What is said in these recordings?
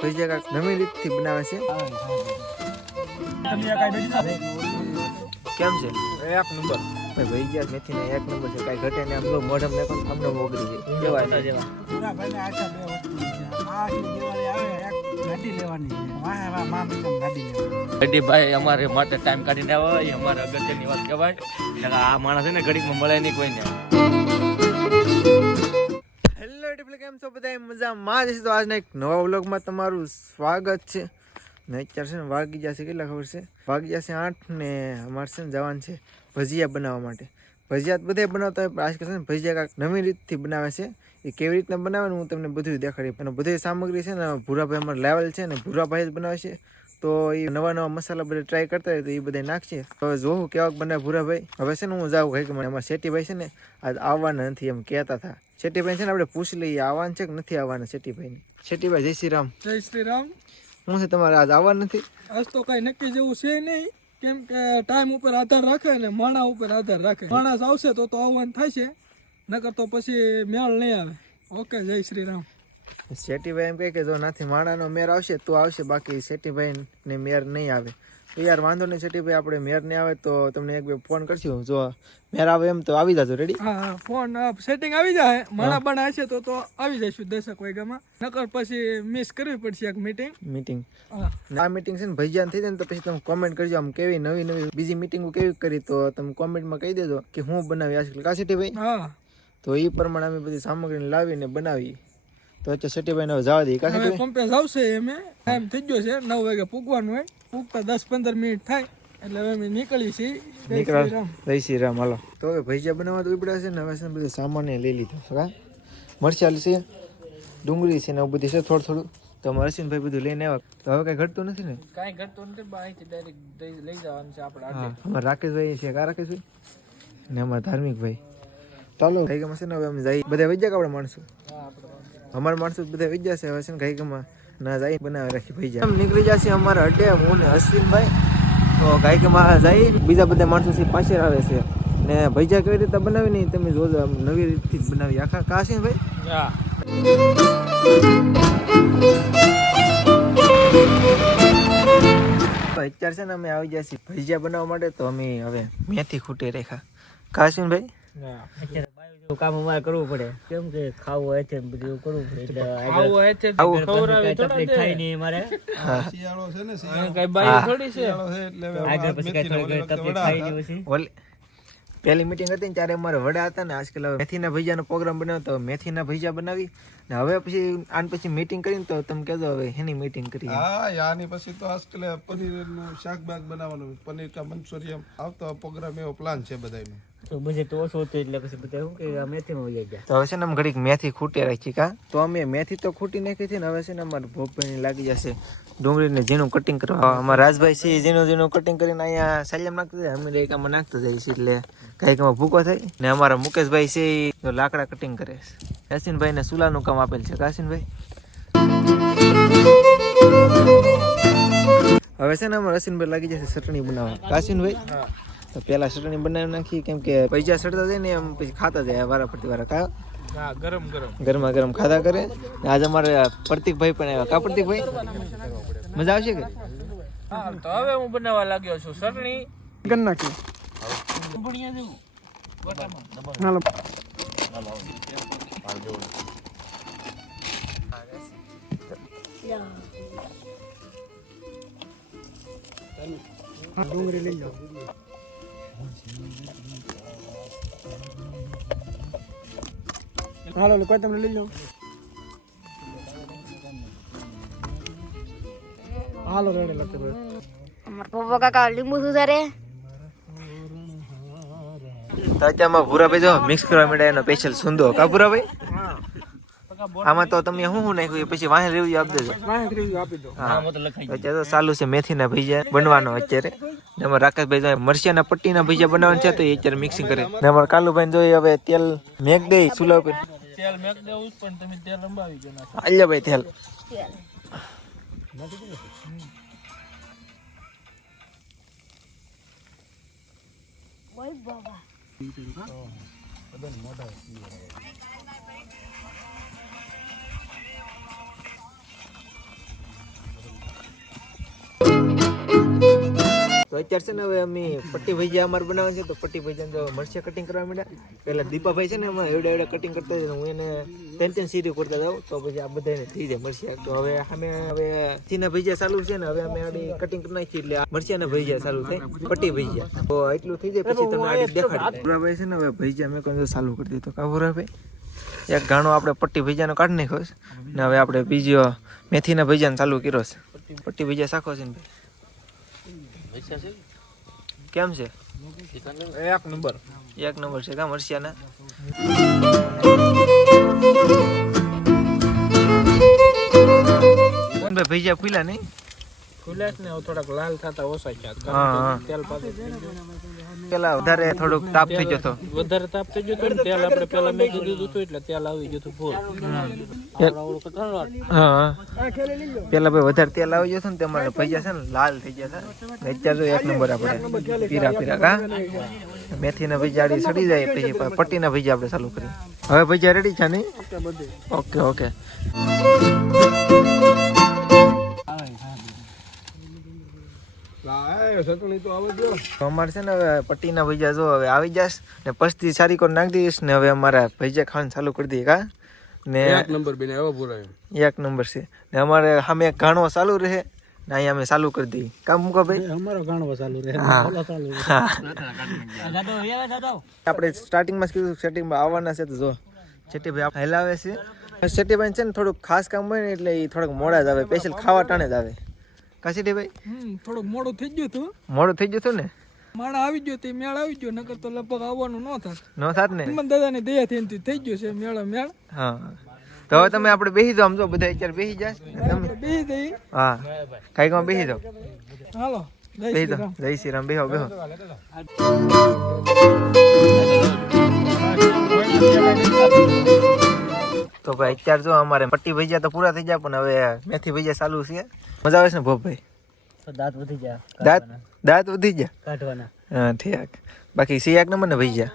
ભજીયા કાંક નવી રીતથી બનાવે છે. કેમ છે? એક નંબર ભાઈ, ભજીયા મેથી ને એક નંબર છે. કાંઈ ઘટે ને આમ લો મોઢમ ને પણ અમને મોગરી છે. કેવા છે. પૂરા ભાઈને આશા બે વસ્તુ છે આ શું દિવાળી આવે એક ગાડી ગઢીભાઈ અમારે માટે ટાઈમ કાઢીને આવે. અમારે અગત્યની વાત કહેવાય. આ માણસ છે ને ઘડીકમાં મળે નહીં કોઈને. એટલે કેમ છો બધા મજામાં જ તો આજના એક નવા વ્લોગમાં તમારું સ્વાગત છે. ને અત્યારે છે ને વાગી જશે કેટલા ખબર છે? વાગી જશે આઠ ને અમારે છે ને જવાનું છે ભજીયા બનાવવા માટે. ભજીયા બધા બનાવતા હોય આજકાલ છે ને ભજીયા કાંક નવી રીતથી બનાવે છે. એ કેવી રીતના બનાવે હું તમને બધું દેખાડી અને બધી સામગ્રી છે ને ભૂરાભાઈ અમારે લેવલ છે ને ભૂરાભાઈ જ બનાવે છે તો એ નવા નવા મસાલા બધા ટ્રાય કરતા હોય તો એ બધા નાખશે. હવે જોવું કેવાક બનાવે ભૂરાભાઈ. હવે છે ને હું જાઉં કઈ કે મને. અમારા શેઠીભાઈ છે ને આજ આવવાના નથી એમ કહેતા હતા. શેઠીભાઈ છે ને આપણે પૂછી લઈએ આવવાનું છે કે નથી આવવાના શેઠીભાઈને શેઠીભાઈ જય શ્રી રામ. જય શ્રી રામ. હું છે તમારે આજ આવવાનું નથી? આજ તો કઈ નક્કી જેવું છે નહીં. કેમ કે ટાઈમ ઉપર આધાર રાખે ને માણા ઉપર આધાર રાખે. માણસ આવશે તો તો આવવાનું છે. નકર તો પછી મેળ નહીં આવે. ઓકે જય શ્રી રામ શેઠીભાઈ એમ કહે કે જો નાથી માણાનો મેર આવશે તો આવશે બાકી શેઠીભાઈ ને મેર નહીં આવે. તો યાર વાંધો નહીં શેઠીભાઈ આપણે મેર નહીં આવે તો તમને એક બે ફોન કરશું. જો મેર આવે એમ તો આવી જાજો રેડી હા હા ફોન સેટિંગ આવી જાય. માણા પણ હશે તો તો આવી જઈશું દશક વાગ્યામાં નકર પછી મિસ કરવી પડશે એક મીટિંગ મીટિંગ આ મીટિંગ છે ને ભૈજાન થઈ જાય ને તો પછી તમે કોમેન્ટ કરજો આમ કેવી નવી નવી બીજી મીટિંગો કેવી કરી તો તમે કોમેન્ટમાં કહી દેજો કે હું બનાવી કા શેઠીભાઈ? હા. તો એ પ્રમાણે અમે બધી સામગ્રી લાવીને બનાવી તો અત્યારે શેઠીભાઈને હવે જવા દઈએ. કારણ પંપે આવશે એમે. ટાઈમ થઈ ગયો છે. નવ વાગે પૂગવાનું હોય. પૂગતા દસ પંદર મિનિટ થાય. એટલે હવે અમે નીકળી છીએ. નીકળ્યા જય શ્રી રામ. હાલો. તો હવે ભજીયા બનાવવા તો ઉપડ્યા છે ને હવે છે બધું સામાન લઈ લીધો કા મરચાં છે ડુંગળી છે ને એવું બધું છે થોડું થોડું. તો અમારે હર્ષિનભાઈ બધું લઈને આવ્યા. તો હવે કઈ ઘટતું નથી ને? કઈ ઘટતું નથી અહીંથી ડાયરેક્ટ લઈ જવાનું છે આપણે રાકેશભાઈ છે કા રાકેશભાઈ? ને અમારા ધાર્મિકભાઈ. ચાલો. કઈ ગમે છે ને હવે અમે જઈ બધા વૈજા કે આપણે માણસો અમારા માણસો બધા વૈજા છે હવે છે ને કઈ ગમાં. ના જાય બનાવી રાખી ભાઈ જાય નીકળી જશે અમારા અડે હું ને અશ્વિનભાઈ તો કઈ ગમાં જઈ બીજા બધા માણસો છે પાછળ આવે છે. ને ભૈજા કેવી રીતે બનાવી નહીં તમે જોજો આમ નવી રીતથી જ બનાવી. આખા કાશી ભાઈ અત્યારે છે ને અમે આવી ગયા છીએ ભજીયા બનાવવા માટે. તો અમે હવે મેથી ખૂટી રેખા કાશીનભાઈ? કામ અમારે કરવું પડે. કેમ કે ખાવું હોય છે બધું કરવું પડે. એટલે આવું હોય છે આવું તકલીફ થાય નહીં અમારે. કઈ બાઈ થોડી છે. આગળ પછી કઈ થોડી તકલીફ થાય નહીં પછી. પહેલી મીટિંગ હતી ને ત્યારે અમારે વડા હતા ને આજકાલ હવે મેથીના ભજીયાનો પ્રોગ્રામ બનાવ્યો તો મેથીના ભજીયા બનાવી. ને હવે પછી આન પછી મીટિંગ કરીને તો તમે કહેજો હવે એની મીટિંગ કરી હા યાની પછી તો આજકાલ પનીરનું શાક બાક બનાવવાનું પનીર કા મંચુરિયમ આવતો પ્રોગ્રામ એવો પ્લાન છે બધાયનો. તો બજેટ ઓછું હતું એટલે પછી બધા શું કે આ મેથીમાં વહી ગયા. તો હવે છે ને આમ ઘડીક મેથી ખૂટી રાખી કા? તો અમે મેથી તો ખૂટી નાખી ને હવે છે ને અમારે ભોગભાઈ લાગી જશે. ડુંગળીને ઝીણું કટિંગ કરવા. અમારા રાજભાઈ છે ઝીણું ઝીણું કટિંગ કરીને અહીંયા સાલ્યમ નાખતા જાય અમે રેકામાં નાખતા જાય છે એટલે કાંઈક ભૂકો થાય. ને અમારા મુકેશભાઈ છે એ લાકડા કટિંગ કરે છે. કાશીનભાઈ ને સુલાનું કામ આપેલ છે. કાશીનભાઈ? હવે છે ને અમારે રસીનભાઈ લાગી જશે ચટણી બનાવવા. કાશીનભાઈ? તો પેલા ચટણી બનાવી નાખી કેમ કે પૈસા સડતા જાય ને એમ પછી ખાતા જાય વારા ફરતી વારા કા ગરમ ગરમ. ગરમા ગરમ ખાધા કરે. ને આજે અમારે પ્રતિકભાઈ પણ આવ્યા. કા પ્રતિકભાઈ? મજા આવશે કે? તો હવે હું બનાવવા લાગ્યો છું. ચટણી. ગન નાખી. હાલો. ડુંગળી લઈ જાઓ હાલો કોઈ તમને લઈ જાઓ હાલો રેડી લખી દો. અમાર પપ્પા કાકા લીંબુ સુધારે. તો ભૂરાભાઈ જો મિક્સ કરવા માંડ્યા એનો સ્પેશિયલ સુંદો. કા ભૂરાભાઈ? આમાં તો તમે શું શું નાખ્યું પછી વાહે રિવ્યુ આપી દેજો. વાહે રિવ્યુ આપી દો. હા. તો અત્યારે તો ચાલુ છે મેથીના ભજીયા બનવાનો અત્યારે. ને અમારા રાકેશભાઈ જો મરચાના પટ્ટીના ભજીયા બનાવવાના છે તો એ અત્યારે મિક્સિંગ કરે. ને અમારા કાલુભાઈ જોઈએ હવે તેલ મેક દે ચૂલા ઉપર. તેલ મેક દેવું પણ તમે તેલ અંબાવી ગયો ના. આલ્યા ભાઈ તેલ. ઓય બાબા. અત્યારે છે ને હવે અમે પટ્ટી ભજીયા અમારે બનાવે છે, તો પટ્ટી ભજીયા જો કટિંગ કરવા માંડ્યા પહેલાં દીપાભાઈ છે ને એમાં એવડે એવડે કટિંગ કરતા હતા હું એને ત્રણ ત્રણ સીરી કરતા જાઉં, તો પછી આ બધાને થઈ જાય મરસિયા તો હવે અમે હવે સીના ભજીયા ચાલુ છે ને, હવે અમે આડી કટિંગ કરી નાખી એટલે મરચાના ભજીયા ચાલુ થાય, પટ્ટી ભજીયા. તો એટલું થઈ જાય, પછી તમે આડી દેખાડી ભૂરાભાઈ છે ને હવે ભજીયા મેં કહ્યું ચાલુ કરી દીધો. કા ભૂરાભાઈ, એક ગાણો આપણે પટ્ટી ભજીયાનો કાઢી નાખ્યો છે. ને હવે આપણે બીજો મેથીના ભજીયાને ચાલુ કર્યો છે. પટ્ટી ભજીયા શાખો છે ને ભાઈ? પૈસા છે? કેમ છે? એક નંબર. એક નંબર છે કા મરસિયાના ભાઈ ભૈયા ખુલ્યા નહીં? ખુલ્લા ને થોડાક લાલ થતા ઓછા હા તેલ પાછું પેલા વધારે થોડુંક તાપ થઈ જતો. વધારે તાપ થઈ જતો ને તેલ આપણે પેલા મેં દીધું હતું એટલે તેલ આવી હતું ફૂલ. હા. પેલા ભાઈ વધારે તેલ આવી જતું ને તમારે ભાઈ છે ને લાલ થઈ ગયા છે. ને અત્યારે જો એક નંબર આપણે. પીરા પીરા કા? મેથીના ભીજાડી સડી જાય પછી પટ્ટીના ભીજા આપણે ચાલુ કરીએ. હવે ભીજા રેડી છે નહીં? Okay okay. તો તો અમારે છે ને હવે પટ્ટીના ભૈયા જો હવે આવી જાશ. ને પસ્તી સારી કોઈ નાખી દઈશ ને હવે અમારા ભૈયા ખાવાનું ચાલુ કરી દઈએ કા? ને એક નંબર બેને એવો પૂરાય એક નંબર છે. ને અમારે સામે એક ઘાણો ચાલુ રહે ને અહીંયા અમે ચાલુ કરી દઈએ. કામ મૂકો ભાઈ. અમારો ગાણો ચાલુ રહે હા. ચાલુ આપણે સ્ટાર્ટિંગમાં જ કીધું? સેટિંગમાં આવવાના છે તો જો. ભાઈ હેલાવે છે. શેટ્ટીભાઈ છે ને થોડુંક ખાસ કામ હોય ને એટલે એ થોડાક મોડા જ આવે સ્પેશિયલ ખાવા ટાણે જ આવે. કા ભાઈ હમ થોડુંક મોડું થઈ ગયું હતું મોડું થઈ ગયું હતું ને? માણા આવી ગયો તે મેળ આવી ગયો નકર તો લગભગ આવવાનું ન થાત. ન થાત ને? હનુમાન દાદાની દયાથી એનથી થઈ ગયો છે મેળો મેળ. હા. તો હવે તમે આપણે બેસી જાઓ આમ જો બધા અત્યારે બેસી જાય. તમે બેસી જઈ હા. કાંઈકમાં બેસી જાઓ. હાલો જય શ્રી રામ. જય શ્રી રામ. બેહો બેહો. તો ભાઈ અત્યારે જો અમારે પટ્ટી ભજીયા તો પૂરા થઈ જાય પણ હવે મેથી ભજીયા ચાલુ છે. મજા આવે છે ને ભોપભાઈ દાંત વધી જાય દાંત? દાંત વધી ગયા? કાઢવાના. હા ઠીક. બાકી સી એક નંબર ને ભજીયા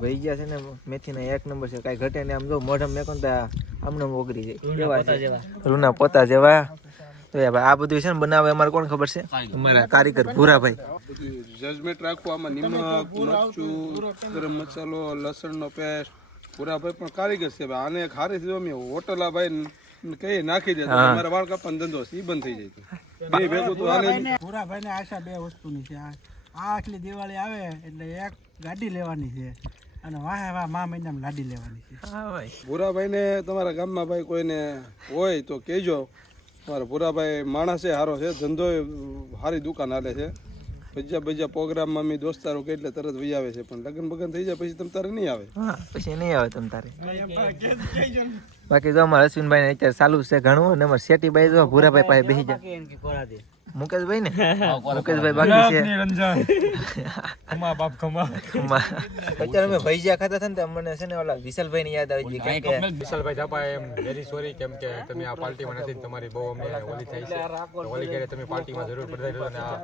ભાઈ ગયા છે ને મેથીના એક નંબર છે. કાંઈ ઘટે ને આમ જો મોઢમ મેં કોણ આમને આમ ઓગળી જાય. એવા છે. રૂના પોતા જેવા. તો એ ભાઈ આ બધું છે ને બનાવે અમારે કોણ ખબર છે? અમારા કારીગર ભૂરાભાઈ. જજમેન્ટ રાખવું આમાં નિમક મરચું ગરમ મસાલો લસણનો પેસ્ટ પૂરાભાઈ પણ કારીગર છે. ભાઈ આને ખારી થયો અમે આ ભાઈ કઈ નાખી દે મારા વાળ કાપવાનો ધંધો છે. ઈ બંધ થઈ જાય. બે ભેગું તો હાલે પુરાભાઈ ને આશા બે વસ્તુની છે. આ આટલી દિવાળી આવે એટલે એક ગાડી લેવાની છે અને વાહે વાહ મા મહિનામાં લાડી લેવાની છે. હા ભાઈ. ભૂરાભાઈ ને તમારા ગામમાં ભાઈ કોઈને હોય તો કહેજો. તમારા ભૂરાભાઈ માણસે સારો છે. ધંધો સારી દુકાન હાલે છે. ભજીયા ભજીયા પ્રોગ્રામમાં અમે દોસ્તારો કે એટલે તરત વહી આવે છે પણ લગ્ન બગન થઈ જાય પછી તમ તારે નહીં આવે. હા પછી નહીં આવે તમ તારે. બાકી જો અમારા અશ્વિનભાઈ ને અત્યારે ચાલુ છે ઘણું અને અમારા શેટીભાઈ જો ભૂરાભાઈ પાસે બેસી જાય મુકેશભાઈ ને? મુકેશભાઈ બાકી છે. ખમા. અત્યારે અમે ભજીયા ખાતા હતા ને અમને છે ને ઓલા વિશાલભાઈ ની યાદ આવી ગઈ કેમ કે વિશાલભાઈ જાપા એમ વેરી સોરી કેમ કે તમે આ પાર્ટીમાં નથી તમારી બહુ અમને ઓલી થઈ છે. ઓલી ઘરે તમે પાર્ટીમાં જરૂર પડતા રહ્યો અને આ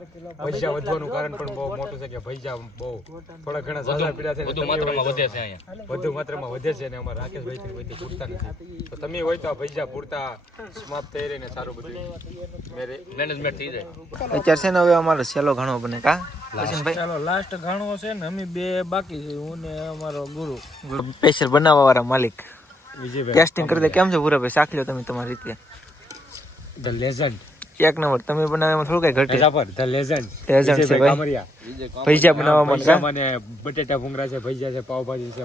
ભજીયા વધવાનું કારણ પણ બહુ મોટું છે કે પૈસા બહુ થોડા ઘણા ઝાઝા પીડા છે વધુ માત્રામાં વધે છે અહીંયા. વધુ માત્રામાં વધે છે ને અમારા રાકેશભાઈ થી કોઈ પૂરતા નથી. તો તમે હોય તો આ પૈસા પૂરતા સમાપ્ત થઈ રહીને સારું બધું. મેરે મેનેજમેન્ટ થઈ અત્યારે છે ને હવે અમારો સેલો ઘણો બને કા? ચાલો લાસ્ટ ઘણો છે ને અમે બે બાકી છે હું ને અમારો ગુરુ. સ્પેશિયલ બનાવવા વાળા માલિક. વિજયભાઈ. ટેસ્ટિંગ કરી દે. કેમ છે પૂરા ભાઈ લ્યો તમે તમારી રીતે? ધ લેજન્ડ એક નંબર. તમે બનાવવામાં થોડું કઈ ઘટે. ધ લેજન્ડ લેજન્ડ છે ભાઈ. ભજીયા બનાવવા માંડે મને બટેટા ભૂંગરા છે ભજીયા છે પાવભાજી છે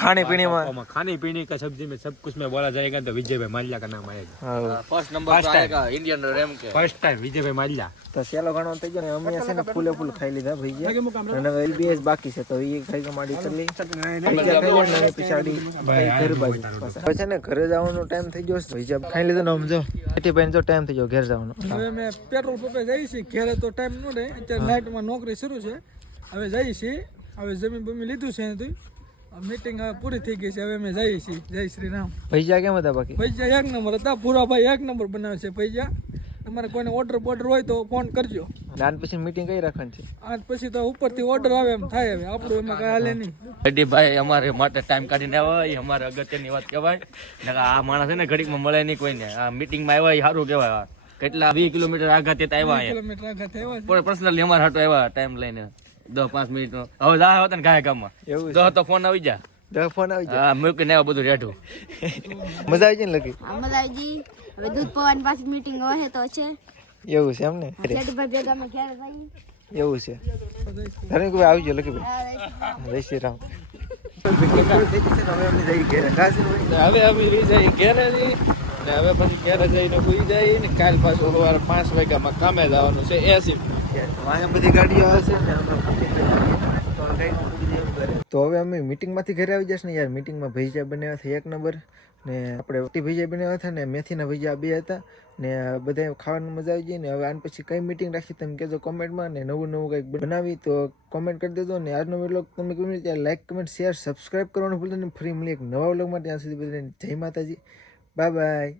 ખાણી પીણી માં? ખાણી પીણી કા સબ્જી મે સબ કુછ મે બોલા જાયેગા તો વિજયભાઈ માલ્યા કા નામ આયેગા ફર્સ્ટ નંબર પર આયેગા ઇન્ડિયન રેમ કે ફર્સ્ટ ટાઈમ વિજયભાઈ માલ્યા. તો સેલો ઘણો થઈ ગયો ને અમે છે ને ફૂલે ફૂલ ખાઈ લીધા ભજીયા. અને એલબીએસ બાકી છે તો એ ખાઈ કે માડી ચલી પિછાડી ઘર બાજુ પછી. ને ઘરે જવાનો ટાઈમ થઈ ગયો ભજીયા ખાઈ લીધો ને સમજો એટી ભાઈ જો ટાઈમ થઈ ગયો ઘેર જવાનો. હવે મે પેટ્રોલ પંપે જઈ છે તો ટાઈમ ન રહે અત્યારે નાઈટમાં નોકરી શરૂ છે. હવે જઈએ છીએ. હવે જમીન બમી લીધું છે એનાથી. મીટિંગ હવે પૂરી થઈ ગઈ છે. હવે અમે જઈએ છીએ. જય શ્રી રામ. પૈસા કેમ હતા બાકી? પૈસા એક નંબર હતા. પૂરા ભાઈ એક નંબર બનાવે છે પૈસા. તમારે કોઈને ઓર્ડર બોર્ડર હોય તો ફોન કરજો. નાન પછી મીટિંગ કઈ રાખવાની છે? આજ પછી તો ઉપરથી ઓર્ડર આવે એમ થાય હવે. આપણું એમાં કઈ હાલે નહીં. ભાઈ અમારે માટે ટાઈમ કાઢીને આવ્યા એ અમારે અગત્યની વાત કહેવાય. ને આ માણસ છે ને ઘડીકમાં મળે નહીં કોઈને. આ મીટિંગમાં આવ્યા એ સારું કહેવાય. કેટલા વીસ કિલોમીટર આઘાતે આવ્યા કિલોમીટર પર્સનલી અમારા હાટો આવ્યા ટાઈમ લઈને. દસ પાંચ મિનિટ નો. હવે જા હતા ને ગાય ગામમાં. એવું દસ તો ફોન આવી જા. દસ ફોન આવી હા મૂકીને આવ્યા બધું રેઠું જાય મજા આવી જાય ને આવી જઈ હવે દૂધ પવાની પાછી મીટિંગ હોય તો છે. એવું છે એમ ને? ઘેર એવું છે. ધરણી કોઈ આવી જાય લખી ભાઈ? જય શ્રી રામ. હવે અમે જઈ ઘેરે. હવે અમે જઈ ઘેરે જઈએ હવે પછી ઘેર જઈને સુઈ જઈએ ને કાલ પાછું સવારે પાંચ વાગ્યામાં કામે જવાનું છે એસી અહીંયા બધી ગાડીઓ હશે તો હવે અમે મિટિંગમાંથી ઘરે આવી જશે ને યાર મિટિંગમાં ભૈજા બનાવ્યા હતા એક નંબર. ને આપણે વટી ભજીયા બનાવ્યા હતા ને મેથીના ભૈજા બે હતા. ને બધા ખાવાની મજા આવી જાય ને હવે આના પછી કઈ મીટિંગ રાખી તમે કહેજો કોમેન્ટમાં ને નવું નવું કંઈક બનાવી તો કોમેન્ટ કરી દેજો ને આજનો વ્લોગ તમે ગમ્યો ત્યાં લાઈક કમેન્ટ શેર સબસ્ક્રાઈબ કરવાનું ભૂલતા ને ફરી મળી એક નવા વ્લોગમાં. ત્યાં સુધી બધાને જય માતાજી. 拜拜。